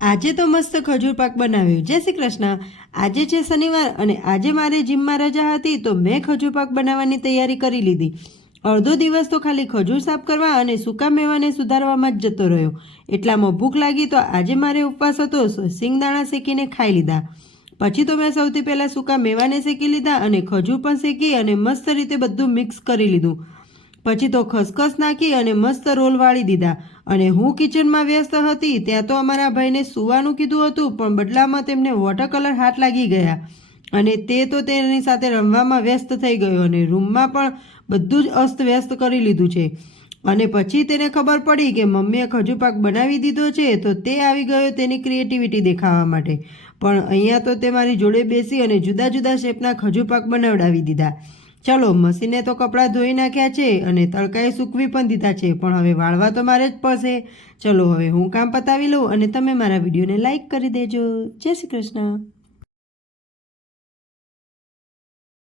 આજે તો મસ્ત ખજૂર પાક બનાવ્યો। જય શ્રી કૃષ્ણ। આજે છે શનિવાર અને આજે મારે જીમમાં રજા હતી તો મેં ખજૂર પાક બનાવવાની તૈયારી કરી લીધી। અડધો દિવસ તો ખાલી ખજૂર સાફ કરવા અને સૂકા મેવાને સુધારવામાં જ જતો રહ્યો। એટલામાં ભૂખ લાગી તો આજે મારે ઉપવાસ હતો, સિંગદાણા શેકીને ખાઈ લીધા। પછી તો મેં સૌથી પહેલાં સૂકા મેવાને શેકી લીધા અને ખજૂર પણ શેકી અને મસ્ત રીતે બધું મિક્સ કરી લીધું। પછી તો ખસખસ નાખી અને મસ્ત રોલ વાળી દીધા અને હું કિચનમાં વ્યસ્ત હતી ત્યાં તો અમારા ભાઈને સૂવાનું કીધું હતું પણ બદલામાં તેમને વોટર કલર હાથ લાગી ગયા અને તે તો તેની સાથે રમવામાં વ્યસ્ત થઈ ગયો અને રૂમમાં પણ બધું જ અસ્ત વ્યસ્ત કરી લીધું છે। અને પછી તેને ખબર પડી કે મમ્મીએ ખજૂર પાક બનાવી દીધો છે તો તે આવી ગયો તેની ક્રિએટિવિટી દેખાવા માટે। પણ અહીંયા તો તે મારી જોડે બેસી અને જુદા જુદા શેપના ખજૂર પાક બનાવડાવી દીધા। ચલો, મશીને તો કપડાં ધોઈ નાખ્યા છે અને તડકાએ સૂકવી પણ દીધા છે પણ હવે વાળવા તો મારે જ પડશે। ચલો હવે હું કામ પતાવી લઉં અને તમે મારા વિડીયોને લાઈક કરી દેજો। જય શ્રી કૃષ્ણ।